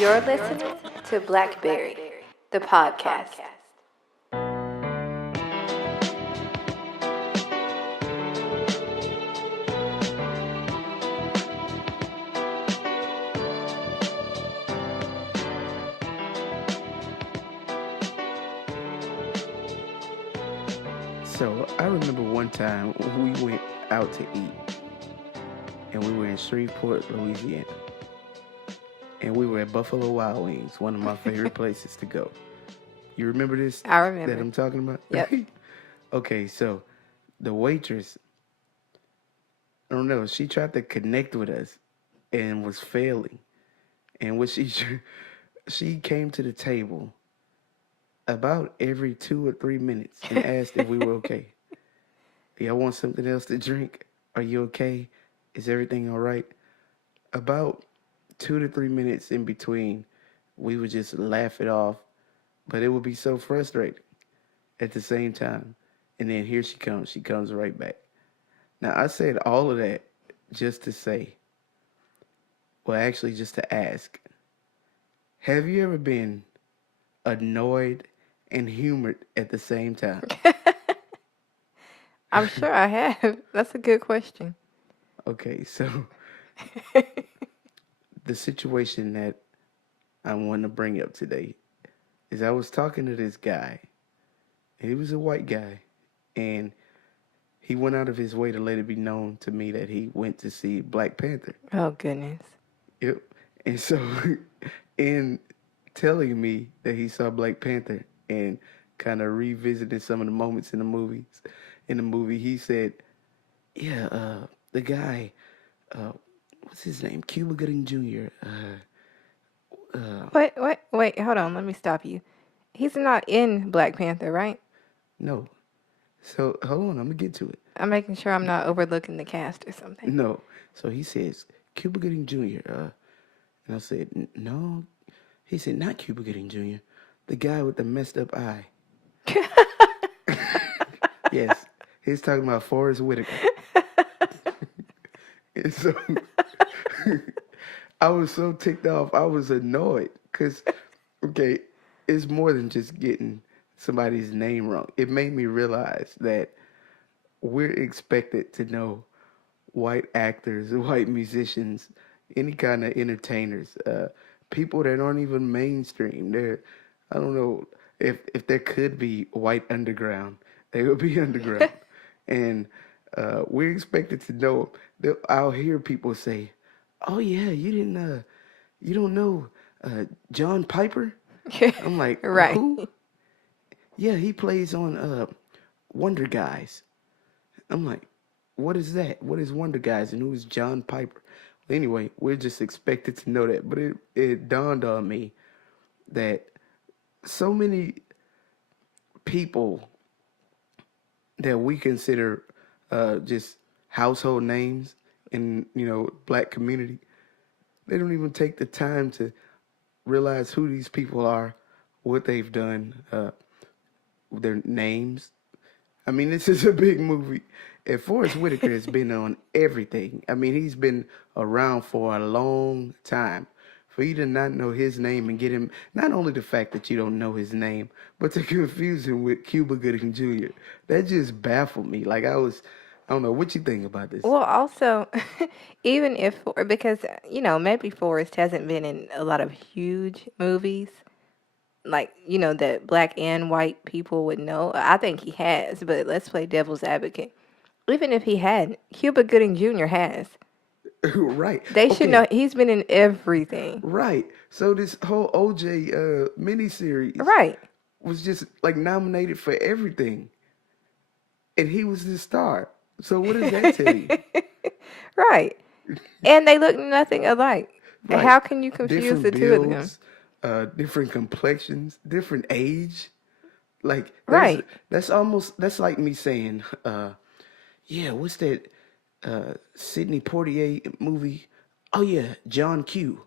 You're listening to Blackberry, the podcast. So I remember one time we went out to eat, and we were in Shreveport, Louisiana, and we were at Buffalo Wild Wings, one of my favorite places to go. You remember this? I remember. That I'm talking about? Yep. Okay, so the waitress, I don't know, she tried to connect with us and was failing. And when she came to the table about every 2 or 3 minutes and asked if we were okay. Y'all want something else to drink? Are you okay? Is everything all right? About 2 to 3 minutes in between, we would just laugh it off, but it would be so frustrating at the same time. And then here she comes. She comes right back. Now, I said all of that just to say, well, actually just to ask, have you ever been annoyed and humored at the same time? I'm sure I have. That's a good question. Okay, so the situation that I want to bring up today is I was talking to this guy. He was a white guy, and he went out of his way to let it be known to me that he went to see Black Panther. Oh, goodness. Yep. And so, in telling me that he saw Black Panther and kind of revisited some of the moments in the movie, he said, "Yeah, the guy, what's his name? Cuba Gooding Jr. Wait, hold on. Let me stop you. He's not in Black Panther, right? No. So hold on, I'm gonna get to it. I'm making sure I'm not overlooking the cast or something. No. So he says Cuba Gooding Jr. And I said no. He said not Cuba Gooding Jr. The guy with the messed up eye. Yes, he's talking about Forrest Whitaker. And so I was so ticked off. I was annoyed because, okay, it's more than just getting somebody's name wrong. It made me realize that we're expected to know white actors, white musicians, any kind of entertainers, people that aren't even mainstream. I don't know if there could be white underground, they would be underground, and we're expected to know. I'll hear people say, "Oh yeah, you don't know John Piper?" I'm like, Right. who? Yeah, he plays on Wonder Guys. I'm like, what is that? What is Wonder Guys and who is John Piper? Anyway, we're just expected to know that. But it dawned on me that so many people that we consider just household names in, black community, they don't even take the time to realize who these people are, what they've done, their names. I mean, this is a big movie. And Forrest Whitaker has been on everything. I mean, he's been around for a long time. For you to not know his name and get him, not only the fact that you don't know his name, but to confuse him with Cuba Gooding Jr., that just baffled me. Like, I don't know, what you think about this? Well, also, even because, maybe Forrest hasn't been in a lot of huge movies, like, that black and white people would know. I think he has, but let's play devil's advocate. Even if he hadn't, Cuba Gooding Jr. has. Right. They should know he's been in everything. Right. So this whole OJ miniseries Right. was just like nominated for everything. And he was the star. So what does that tell you? Right. And they look nothing alike. Right. How can you confuse Different the two of them? builds, different complexions, different age. Like Right. That's like me saying, yeah, what's that Sidney Poitier movie? Oh yeah, John Q.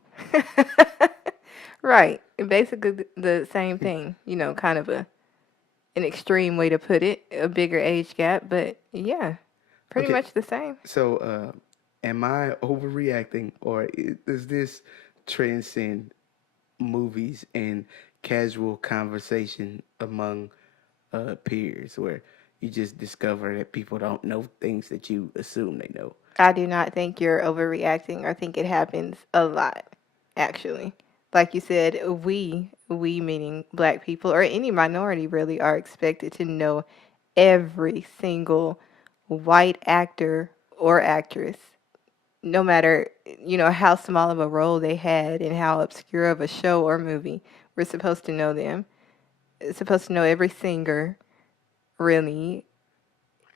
Right. Basically the same thing. Kind of an extreme way to put it, a bigger age gap, but yeah, pretty Okay. much the same. So, am I overreacting, or does this transcend movies and casual conversation among peers, where you just discover that people don't know things that you assume they know. I do not think you're overreacting. I think it happens a lot, actually. Like you said, we meaning black people or any minority really, are expected to know every single white actor or actress, no matter, how small of a role they had and how obscure of a show or movie. We're supposed to know them. Supposed to know every singer, really,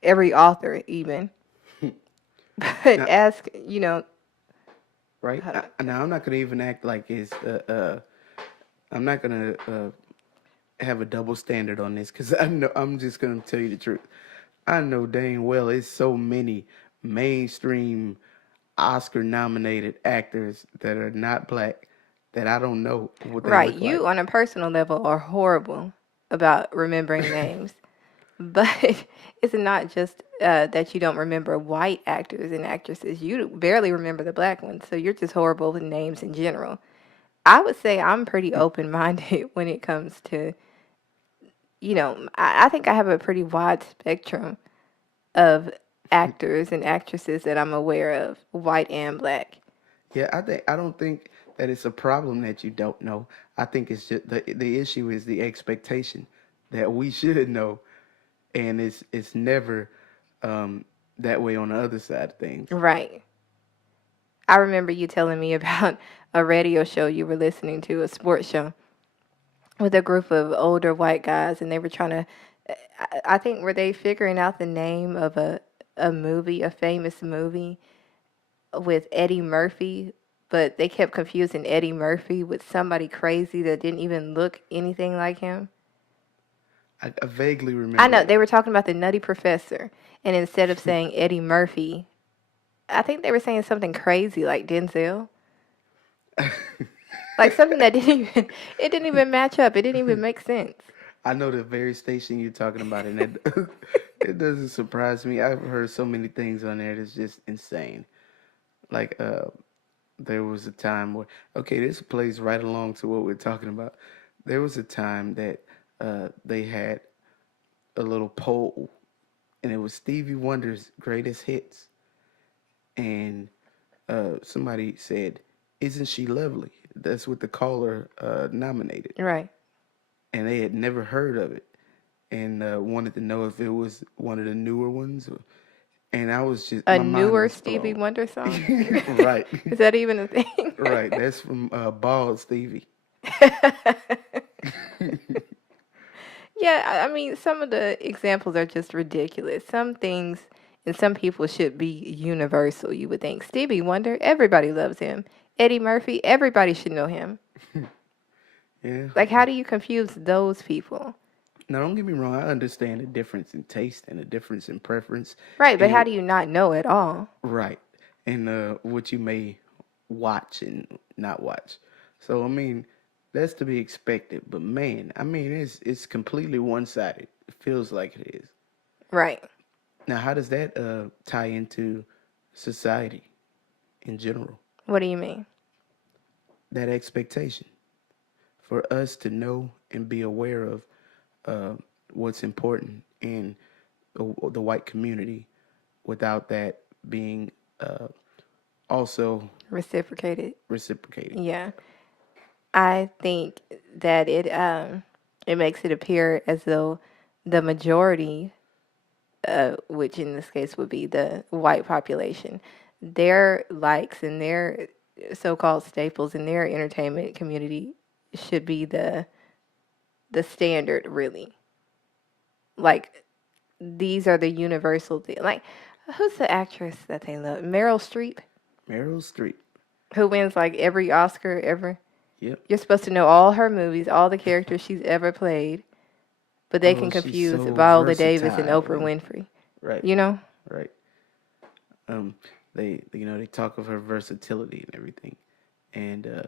every author even. But Now, ask, right? hold on. Now, I'm not gonna even act like it's. I'm not gonna have a double standard on this because I know I'm just gonna tell you the truth. I know dang well it's so many mainstream Oscar nominated actors that are not black that I don't know what they Right, look like. you on a personal level are horrible about remembering names, but it's not just that you don't remember white actors and actresses. You barely remember the black ones, so you're just horrible with names in general. I would say I'm pretty open minded when it comes to, I think I have a pretty wide spectrum of actors and actresses that I'm aware of, white and black. Yeah, I don't think that it's a problem that you don't know. I think it's just the issue is the expectation that we should know, and it's never um, that way on the other side of things. Right. I remember you telling me about a radio show you were listening to, a sports show, with a group of older white guys, and they were trying to. I think were they figuring out the name of a movie, a famous movie with Eddie Murphy, but they kept confusing Eddie Murphy with somebody crazy that didn't even look anything like him. I vaguely I remember know it. they were talking about the Nutty Professor, and instead of saying Eddie Murphy, I think they were saying something crazy like Denzel, like something that didn't even it didn't even match up. It didn't even make sense. I know the very station you're talking about, and it it doesn't surprise me. I've heard so many things on there that's just insane. Like there was a time where okay, this plays right along to what we're talking about. There was a time that they had a little poll, and it was Stevie Wonder's greatest hits, and somebody said, "Isn't she lovely?" That's what the caller nominated, Right. and they had never heard of it, and wanted to know if it was one of the newer ones. And I was just A my mind newer was Stevie blown. Wonder song? Right, Is that even a thing? right. That's from Bald Stevie. Yeah, I mean, some of the examples are just ridiculous. Some things and some people should be universal, you would think. Stevie Wonder, everybody loves him. Eddie Murphy, everybody should know him. Yeah. Like, how do you confuse those people? Now, don't get me wrong. I understand the difference in taste and the difference in preference, Right, but how and do you not know at all? right, and what you may watch and not watch. So I mean, that's to be expected. But man, I mean, it's completely one sided. It feels like it is. Right. Now, how does that tie into society in general? What do you mean? That expectation for us to know and be aware of uh, what's important in the white community without that being also Reciprocated. reciprocated. Yeah. I think that it makes it appear as though the majority, which in this case would be the white population, their likes and their so-called staples in their entertainment community should be the standard, really. Like, these are the universal thing. Like, who's the actress that they love? Meryl Streep, Meryl Streep. who wins like every Oscar ever. Yep. You're supposed to know all her movies, all the characters she's ever played, but they Oh, can she's confuse so Viola Davis and versatile Oprah and Winfrey. right, You know? right. Um, they talk of her versatility and everything, and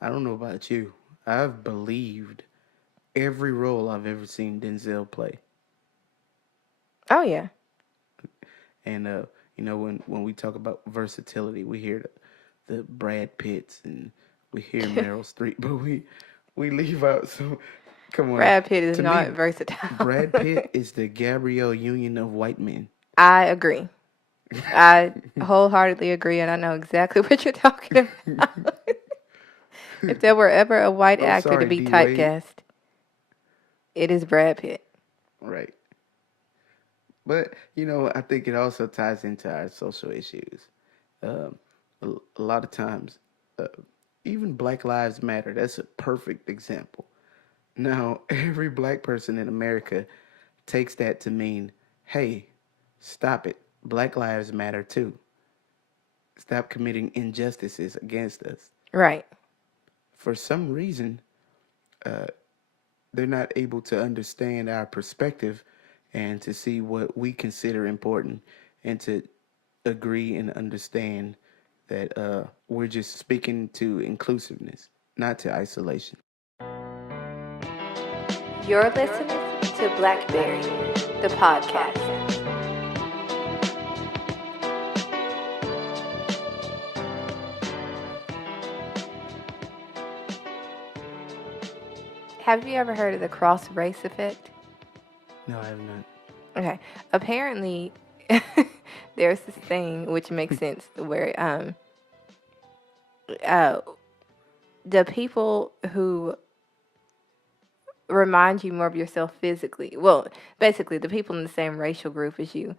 I don't know about you. I've believed every role I've ever seen Denzel play. Oh yeah. And when we talk about versatility, we hear the Brad Pitts and We hear Meryl Streep, but we leave out. So come on. Brad Pitt is To not me, versatile. Brad Pitt is the Gabrielle Union of white men. I agree. I wholeheartedly agree, and I know exactly what you're talking about. If there were ever a white I'm actor to sorry, be D Wade. typecast, it is Brad Pitt. Right. But I think it also ties into our social issues. Um, a lot of times, uh, even Black Lives Matter. That's a perfect example. Now, every black person in America takes that to mean, hey, stop it. Black lives matter too. Stop committing injustices against us. Right. For some reason, uh, they're not able to understand our perspective and to see what we consider important and to agree and understand that we're just speaking to inclusiveness, not to isolation. You're listening to Blackberry, the podcast. Have you ever heard of the cross race effect? No, I have not. Okay. Apparently, there's this thing which makes sense where uh, the people who remind you more of yourself physically, well, basically the people in the same racial group as you,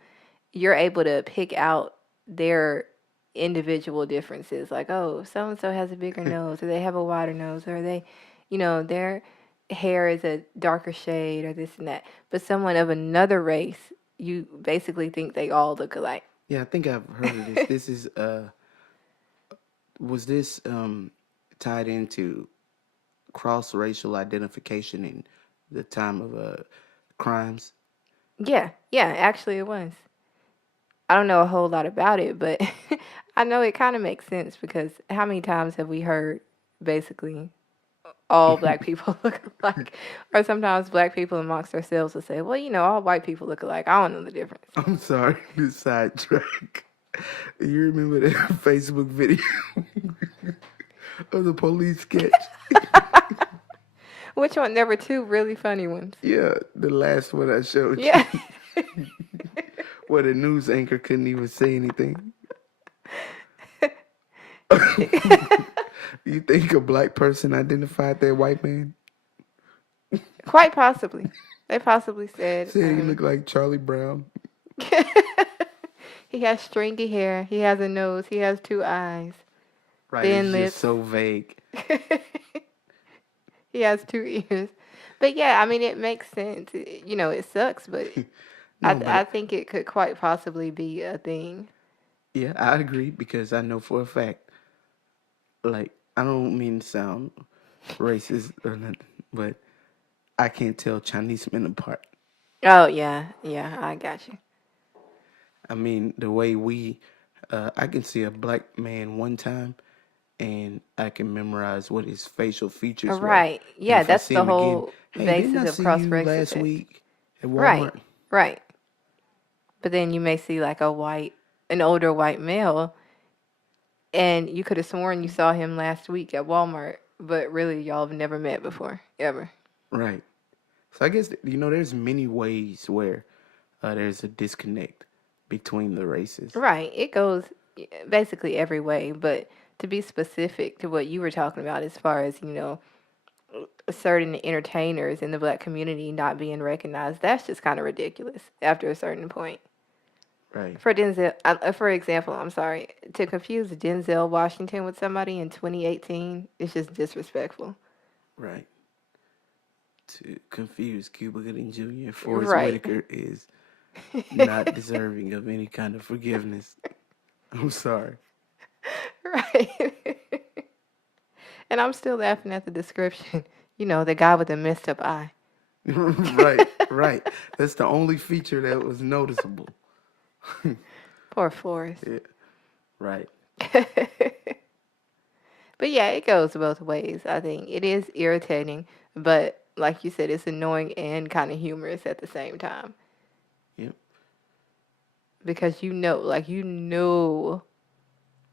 you're able to pick out their individual differences. Like, oh, so and so has a bigger nose, or they have a wider nose, or their hair is a darker shade, or this and that. But someone of another race, you basically think they all look alike. Yeah, I think I've heard of this. This is was this tied into cross racial identification in the time of crimes? Yeah, actually it was. I don't know a whole lot about it, but I know it kind of makes sense because how many times have we heard basically all black people look alike? Or sometimes black people amongst ourselves will say, well, all white people look alike. I don't know the difference. I'm sorry to sidetrack. You remember that Facebook video of the police sketch? Which one? There were two really funny ones. Yeah, the last one I showed Yeah. you, where the news anchor couldn't even say anything. You think a black person identified that white man? Quite possibly. They possibly said Said he looked like Charlie Brown. he has stringy hair, he has a nose, he has two eyes, Right, thin it's just lips. so vague. He has two ears. But yeah, I mean, it makes sense. It sucks, but No, I but think it could quite possibly be a thing. yeah, I agree because I know for a fact. Like, I don't mean to sound racist or nothing, but I can't tell Chinese men apart. Oh, yeah, I got you. I mean, the way I can see a black man one time and I can memorize what his facial features were. Right. And Yeah, if I that's see the him again, whole hey, didn't basis I of see you cross-race last effect. week at Right, Walmart? right. But then you may see like an older white male, and you could have sworn you saw him last week at Walmart, but really y'all have never met before, ever. Right. So I guess, there's many ways where there's a disconnect between the races. Right. It goes basically every way, but to be specific to what you were talking about as far as, certain entertainers in the black community not being recognized, that's just kind of ridiculous after a certain point. Right. For example, I'm sorry, to confuse Denzel Washington with somebody in 2018 is just disrespectful. Right. To confuse Cuba Gooding Jr. and Forrest Right. Whitaker is not deserving of any kind of forgiveness. I'm sorry. Right. And I'm still laughing at the description. The guy with the messed up eye. Right. That's the only feature that was noticeable. Poor Forrest. Yeah, right. But yeah, it goes both ways. I think it is irritating, but like you said, it's annoying and kind of humorous at the same time. Yep. Because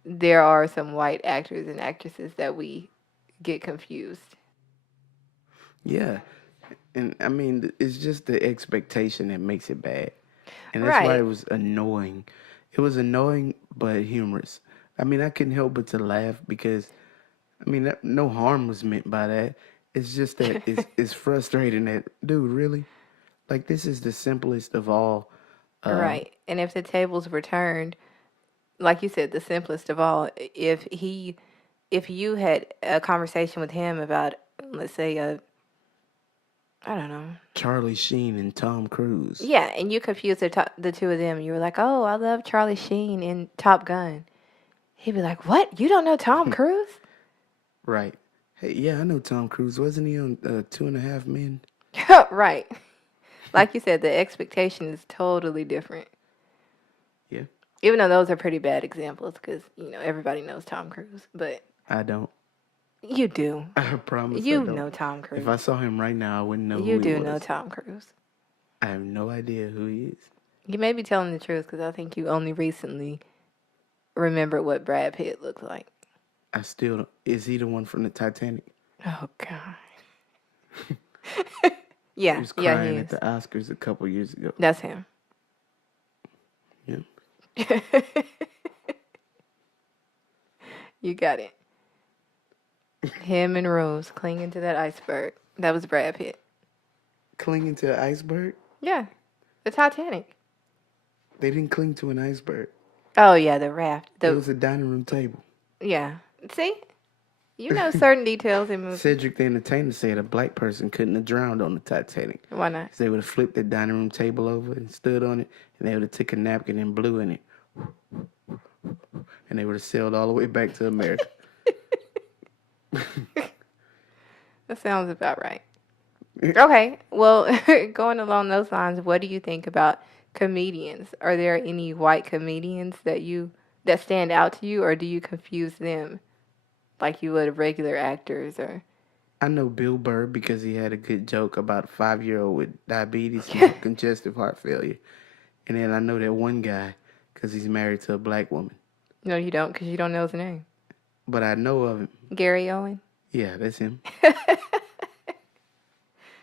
there are some white actors and actresses that we get confused. Yeah, and I mean, it's just the expectation that makes it bad, and that's why it Right. was annoying. It was annoying but humorous. I mean, I couldn't help but to laugh because I mean, no harm was meant by that. It's just that it's frustrating that, dude, really? Like, this is the simplest of all. Um, Right. And if the tables were turned, like you said, the simplest of all, if you had a conversation with him about, let's say, I don't know. Charlie Sheen and Tom Cruise. Yeah, and you confused the two of them. You were like, "Oh, I love Charlie Sheen in Top Gun." He'd be like, "What? You don't know Tom Cruise?" Right. Hey, yeah, I know Tom Cruise. Wasn't he on Two and a Half Men? Right. Like you said, the expectation is totally different. Yeah, Even though those are pretty bad examples, because everybody knows Tom Cruise, but I don't. you do. I promise I You don't. know Tom If I Cruise. saw him right now, I wouldn't know You who he do know was. Tom Cruise. I have no idea who he is. You may be telling the truth because I think you only recently remembered what Brad Pitt looked like. I still don't. Is he the one from the Titanic? Oh God. He Yeah, was yeah, he crying at is. the Oscars a couple years ago. That's him. Yeah. You got it. Him and Rose clinging to that iceberg. That was Brad Pitt. Clinging to an iceberg? Yeah, the Titanic. They didn't cling to an iceberg. Oh yeah, the raft. It The was a dining room table. Yeah. See, you know certain details in movies. Cedric the Entertainer said a black person couldn't have drowned on the Titanic. Why not? 'Cause they would have flipped the dining room table over and stood on it, and they would have took a napkin and blew in it. And they would have sailed all the way back to America. That sounds about right. Okay, well, going along those lines, what do you think about comedians? Are there any white comedians that stand out to you, or do you confuse them like you would regular actors? Or I know Bill Burr because he had a good joke about a 5-year-old with diabetes and congestive heart failure. And then I know that one guy because he's married to a black woman. no, you don't, because you don't know his name. But I know of him. Gary Owen. Yeah, that's him.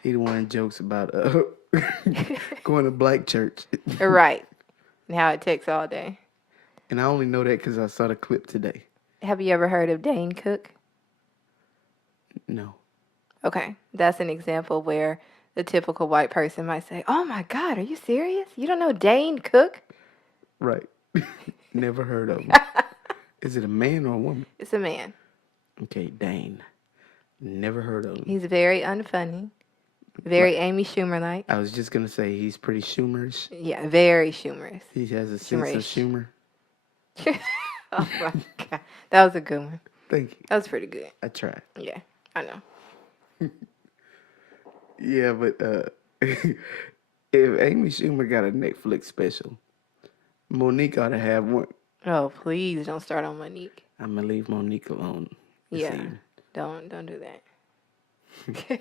He the one that jokes about going to black church. Right. And how it takes all day. And I only know that because I saw the clip today. Have you ever heard of Dane Cook? No. Okay, that's an example where the typical white person might say, "Oh my God, are you serious? You don't know Dane Cook?" Right. Never heard of him. Is it a man or a woman? It's a man. Okay, Dane. Never heard of him. He's very unfunny, very Amy Schumer-like. I was just going to say he's pretty Schumerish. Yeah, very Schumerous. He has a sense of humor. Oh my God, that was a good one. Thank you. That was pretty good. I tried. Yeah, I know. Yeah, but if Amy Schumer got a Netflix special, Monique ought to have one. Oh, please don't start on Monique. I'm going to leave Monique alone. Yeah, don't do that.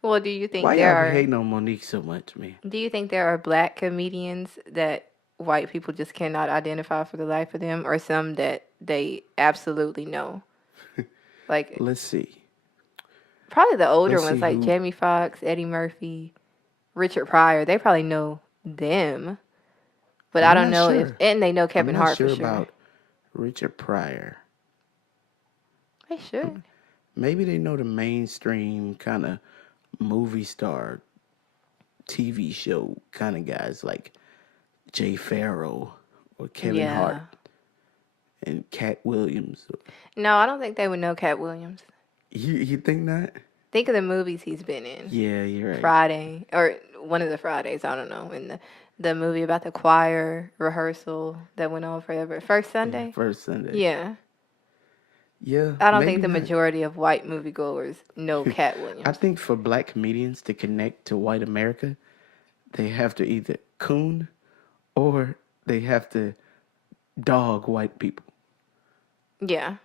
Well, do you think Why there y'all be are? hating on Monique so much, man? Do you think there are black comedians that white people just cannot identify for the life of them, or some that they absolutely know? Like Let's see. probably the older Let's ones, see like who. Jamie Foxx, Eddie Murphy, Richard Pryor. They probably know them, but I I'm don't not know if, sure. and they know I'm Kevin not Hart sure for sure. about Richard Pryor. They should. Maybe they know the mainstream kind of movie star, TV show kind of guys like Jay Farrow or Kevin Hart Yeah. and Cat Williams. No, I don't think they would know Cat Williams. You think not? Think of the movies he's been in. Yeah, you're right. Friday, or one of the Fridays, I don't know. In the movie about the choir rehearsal that went on forever. First Sunday? Yeah, first Sunday. Yeah. Yeah. I don't maybe think the not. majority of white moviegoers know Cat Williams. I think for black comedians to connect to white America, they have to either coon or they have to dog white people. Yeah.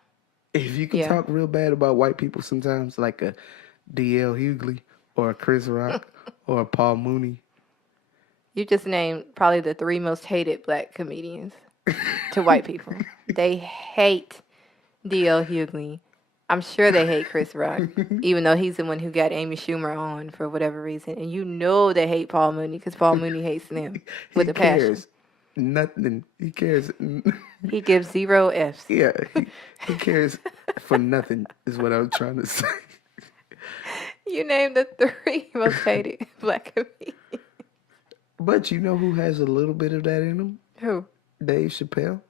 If you can Yeah. talk real bad about white people sometimes, like a D.L. Hughley or a Chris Rock or a Paul Mooney. You just named probably the 3 most hated black comedians to white people. They hate D.L. Hughley. I'm sure they hate Chris Rock, even though he's the one who got Amy Schumer on for whatever reason. And you know they hate Paul Mooney because Paul Mooney hates them with He a passion. cares nothing. He cares. He gives 0 Fs. Yeah, he cares for nothing. Is what I'm trying to say. You named the 3 most hated black comedians. But you know who has a little bit of that in him? Who? Dave Chappelle.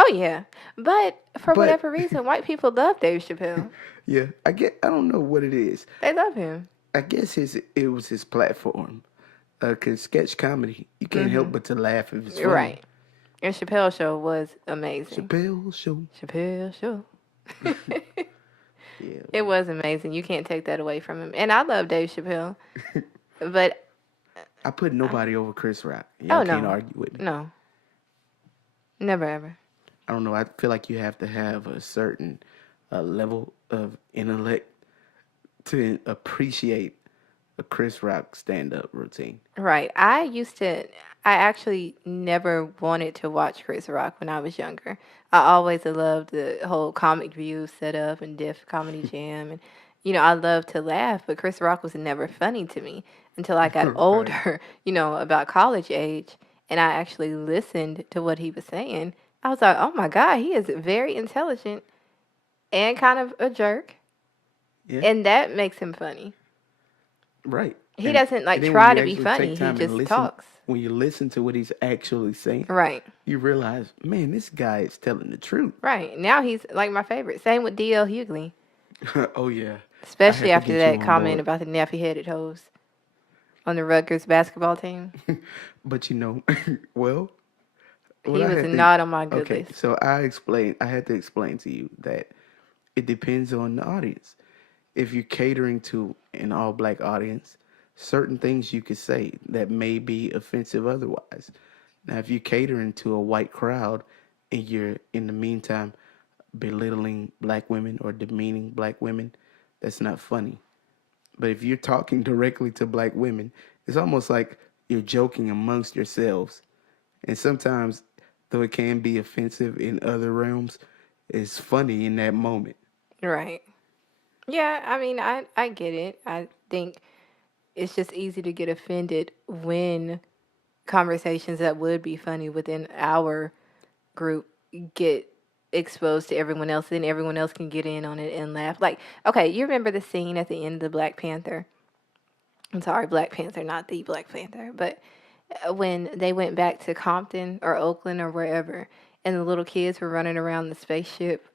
Oh, yeah. But for But whatever reason, white people love Dave Chappelle. yeah, I don't know what it is. They love him. I guess it was his platform. Cause sketch comedy, you can't help but to laugh if it's funny. Right. And Chappelle Show was amazing. Chappelle Show. Chappelle Show. Yeah. It was amazing. You can't take that away from him. And I love Dave Chappelle. But I put nobody over Chris Rock. Y'all can't argue with me. No. Never ever. I don't know. I feel like you have to have a certain level of intellect to appreciate a Chris Rock stand-up routine. Right. I actually never wanted to watch Chris Rock when I was younger. I always loved the whole Comic View setup and Def Comedy Jam. And, I loved to laugh, but Chris Rock was never funny to me until I got older, about college age. And I actually listened to what he was saying. I was like, oh my God, he is very intelligent and kind of a jerk. Yeah. And that makes him funny. Right. He doesn't try to be funny. He just talks. When you listen to what he's actually saying, right, you realize, man, this guy is telling the truth. Right. Now he's like my favorite. Same with D.L. Hughley. Oh, yeah. Especially after that comment about the nappy-headed hoes on the Rutgers basketball team. But well, he was not on my good list. So I had to explain to you that it depends on the audience. If you're catering to an all-black audience, certain things you could say that may be offensive otherwise. Now, if you're catering to a white crowd and you're, in the meantime, belittling black women or demeaning black women, that's not funny. But if you're talking directly to black women, it's almost like you're joking amongst yourselves. And sometimes, though it can be offensive in other realms, it's funny in that moment. Right. Yeah, I mean, I get it. I think it's just easy to get offended when conversations that would be funny within our group get exposed to everyone else, then everyone else can get in on it and laugh. Like, okay, you remember the scene at the end of the Black Panther? I'm sorry, Black Panther, not the Black Panther, but when they went back to Compton or Oakland or wherever, and the little kids were running around the spaceship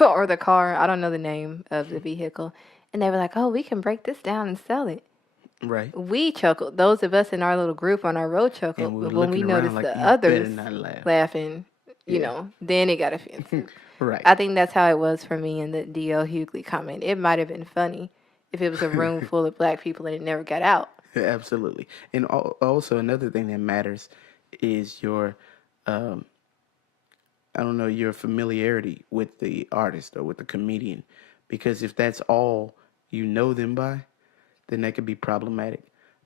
or the car, I don't know the name of the vehicle, and they were like, oh, we can break this down and sell it. Right. We chuckled. Those of us in our little group on our road chuckled. But when we noticed the others laughing, then it got offensive. Right. I think that's how it was for me in the D.L. Hughley comment. It might have been funny if it was a room full of black people and it never got out. Yeah, absolutely. And also another thing that matters is your, your familiarity with the artist or with the comedian. Because if that's all you know them by, then that could be problematic.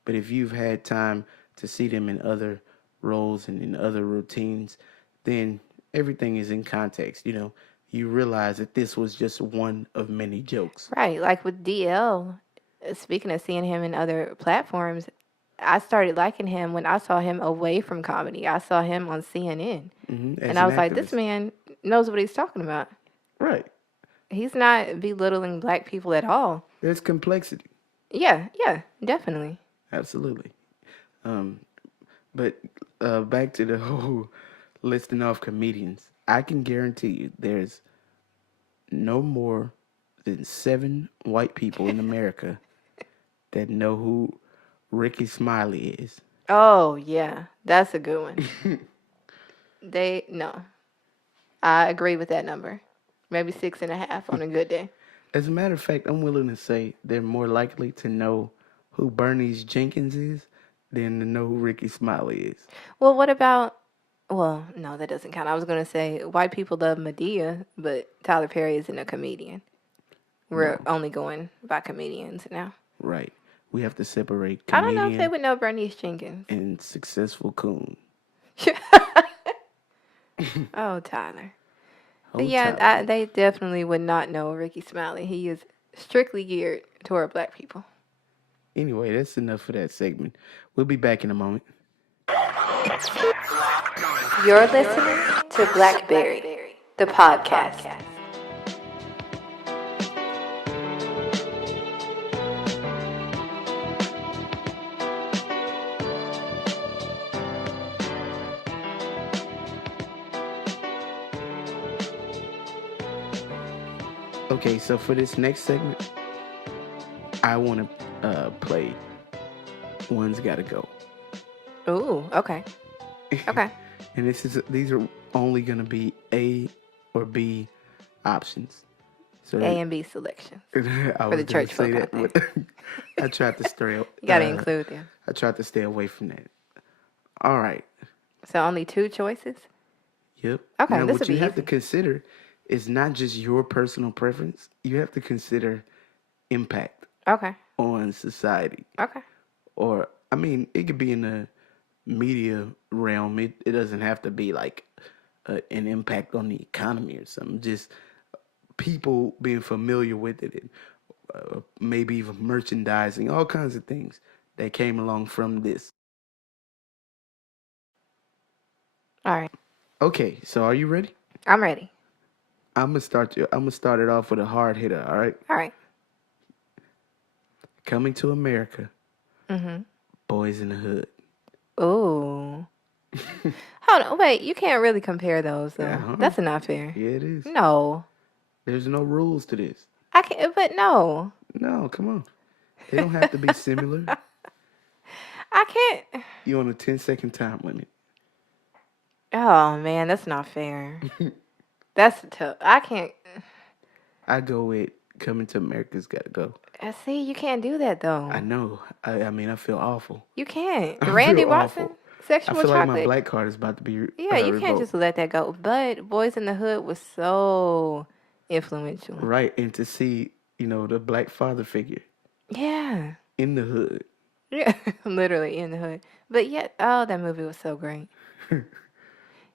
But if you've had time to see them in other roles and in other routines, then everything is in context. You realize that this was just one of many jokes. Right. Like with DL, speaking of seeing him in other platforms, I started liking him when I saw him away from comedy. I saw him on CNN. And I was like, this man knows what he's talking about. Right. He's not belittling black people at all. There's complexity. Yeah, definitely. Absolutely. But back to the whole listing off comedians. I can guarantee you there's no more than 7 white people in America that know who Ricky Smiley is. Oh, yeah. That's a good one. No. I agree with that number. Maybe 6.5 on a good day. As a matter of fact, I'm willing to say they're more likely to know who Bernice Jenkins is than to know who Ricky Smiley is. Well, what about... Well, no, that doesn't count. I was going to say white people love Medea, but Tyler Perry isn't a comedian. We're only going by comedians now. Right. We have to separate comedian. I don't know if they would know Bernice Jenkins. And successful coon. Oh, Tyler. But Hold yeah, tight with it. they definitely would not know Ricky Smiley. He is strictly geared toward black people. Anyway, that's enough for that segment. We'll be back in a moment. You're listening to Blackberry, the podcast. Okay, so for this next segment, I want to play One's Gotta Go. Ooh, okay. Okay. And these are only going to be A or B options. So A and B selections I for was the going church to say folk that, out there. but I tried to stray. You got to include them. I tried to stay away from that. All right. So only two choices? Yep. Okay, Now, this what would you be have to easy. consider is not just your personal preference. You have to consider impact Okay. on society. Okay. Or, I mean, it could be in the media realm. It doesn't have to be like an impact on the economy or something. Just people being familiar with it, and maybe even merchandising, all kinds of things that came along from this. All right. Okay, so are you ready? I'm ready. I'm gonna start it off with a hard hitter. All right, All right. Coming to America, Mm-hmm. Boys in the Hood. Ooh. Hold on. Wait, you can't really compare those, though. Uh-huh. That's not fair. Yeah, it is. No. There's no rules to this. I can't, but no. No, come on. They don't have to be similar. I can't. You on a 10-second time limit. Oh, man, that's not fair. That's tough. I can't. I go with Coming to America's Gotta Go. See, you can't do that, though. I know. I mean, I feel awful. You can't. I Randy feel Watson, awful. I Sexual feel like my Chocolate. black card is about to be Yeah, you can't revoked. just let that go. But Boys in the Hood was so influential. Right, and to see, the black father figure Yeah. in the hood. Yeah, literally in the hood. But yet, oh, that movie was so great. You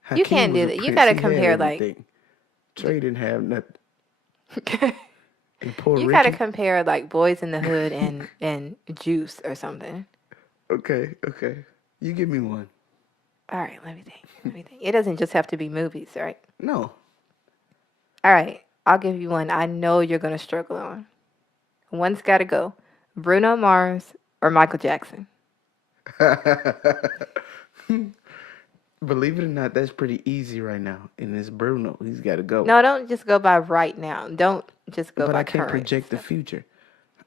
Hakeem can't was do a that. You prince. got to He had compare, like, everything. Trey didn't have nothing. you And poor got to Ricky. compare, like, Boys in the Hood and Juice or something. Okay. You give me one. All right, let me think. It doesn't just have to be movies, right? No. All right, I'll give you one I know you're going to struggle on. One's got to go. Bruno Mars or Michael Jackson? Believe it or not, that's pretty easy right now. And it's Bruno. He's got to go. No, don't just go by right now. Don't just go But by I can't current project the stuff. future.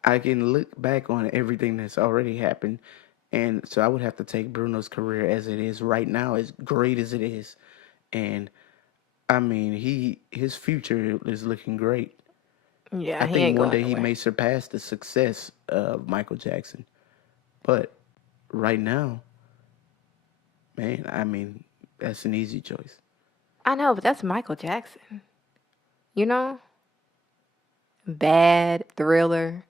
I can look back on everything that's already happened. And so I would have to take Bruno's career as it is right now, as great as it is. And I mean, his future is looking great. Yeah, I he think ain't one going day he nowhere. may surpass the success of Michael Jackson. But right now, man, I mean, that's an easy choice. I know, but that's Michael Jackson. You know? Bad, Thriller.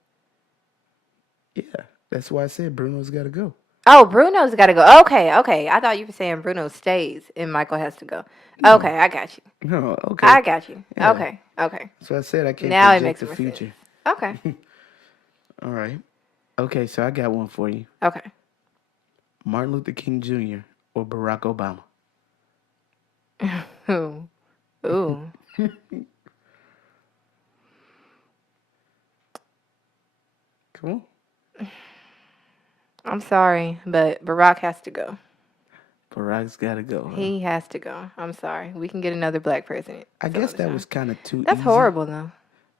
Yeah, that's why I said Bruno's got to go. Oh, Bruno's got to go. Okay. I thought you were saying Bruno stays and Michael has to go. No. Okay, I got you. No, okay. I got you. Yeah. Okay. So I said I can't Now it project makes the more future. sense. Okay. All right. Okay, so I got one for you. Okay. Martin Luther King Jr. or Barack Obama? Ooh. Come on. I'm sorry, but Barack has to go. Barack's got to go. Huh? He has to go. I'm sorry. We can get another black president. I guess that was kind of too That's easy. horrible, though.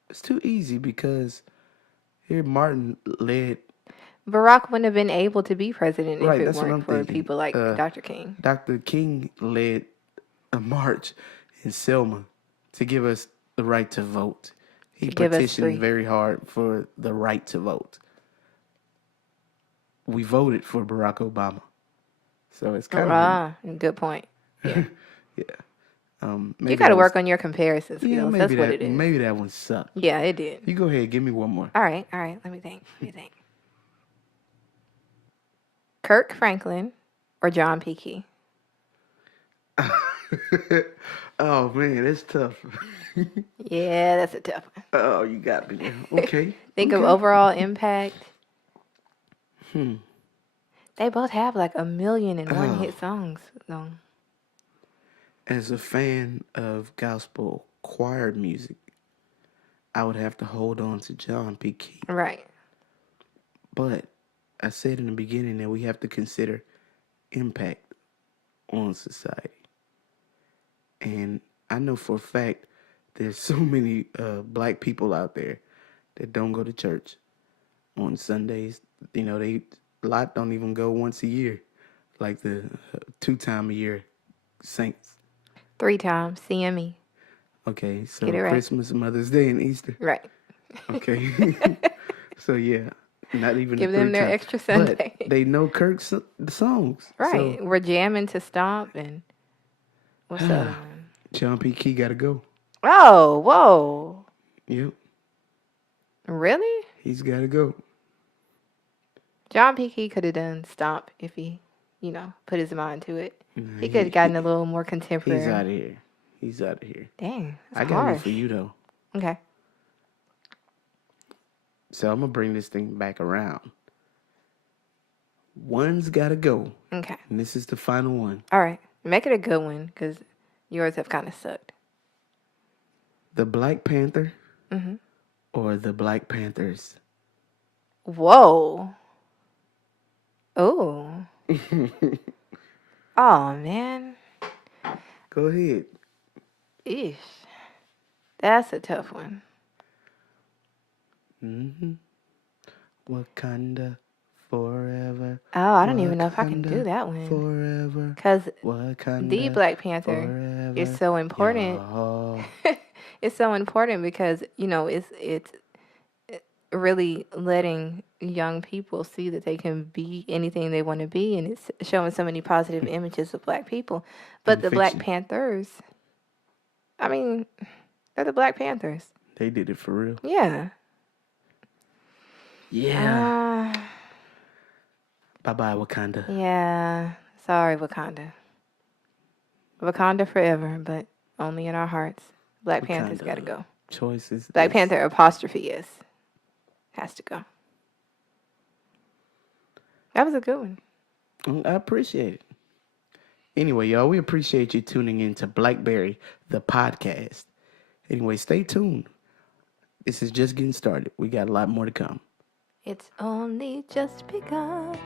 It's too easy because here Martin led. Barack wouldn't have been able to be president Right, if it that's what I'm weren't for thinking. people like Dr. King. Dr. King led a march in Selma to give us the right to vote. He give us free. petitioned very hard for the right to vote. We voted for Barack Obama. So it's kind of good point. Yeah. yeah. You got to work on your comparison skills. Yeah, That's what it is. Maybe that one sucked. Yeah, it did. You go ahead, give me one more. All right. Let me think. Kirk Franklin or John P. Key? Oh man, that's tough. Yeah, that's a tough one. Oh, you got me there. Okay, Think of okay. overall impact. They both have like 1,000,001 Oh, hit songs, though. as a fan of gospel choir music, I would have to hold on to John P. Key. Right. But I said in the beginning that we have to consider impact on society. And I know for a fact there's so many black people out there that don't go to church on Sundays. You know, a lot don't even go once a year, like the 2 time a year saints. 3 times. CME. Okay, Get so it right. Christmas, Mother's Day, and Easter. Right. Okay, so yeah, not even the Give them three their times, extra but Sunday. they know Kirk's the songs. So Right. We're jamming to Stomp and what's the other one? John P. Key got to go. Oh, whoa. Yep, Really? he's got to go. John P. Key could have done Stomp if he, put his mind to it. Nah, He could have gotten a little more he's out contemporary. of here. He's out of here. Dang, I that's got one harsh. for you though. Okay. So I'm gonna bring this thing back around. One's gotta go, Okay. and this is the final one. All right. Make it a good one because yours have kind of sucked. The Black Panther Mm-hmm. or the Black Panthers. Whoa. Oh. Oh, man. Go ahead. Eesh. That's a tough one. Mm-hmm. Wakanda forever. Oh, I don't even know if I can do Wakanda that one. forever. Because the Wakanda Black Panther forever. is so important. Yo. It's so important because, it's really letting young people see that they can be anything they want to be, and it's showing so many positive images of black people. But In the Black fiction. Panthers, I mean, they're the Black Panthers. They did it for real. Yeah. Yeah. Bye-bye, Wakanda. Yeah. Sorry, Wakanda. Wakanda forever, but only in our hearts. Black Panthers Wakanda. gotta go. Choices. Black Panther apostrophe S has to go. That was a good one. I appreciate it. Anyway, y'all, we appreciate you tuning in to Blackberry, the podcast. Anyway, stay tuned. This is just getting started. We got a lot more to come. It's only just begun.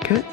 Cut.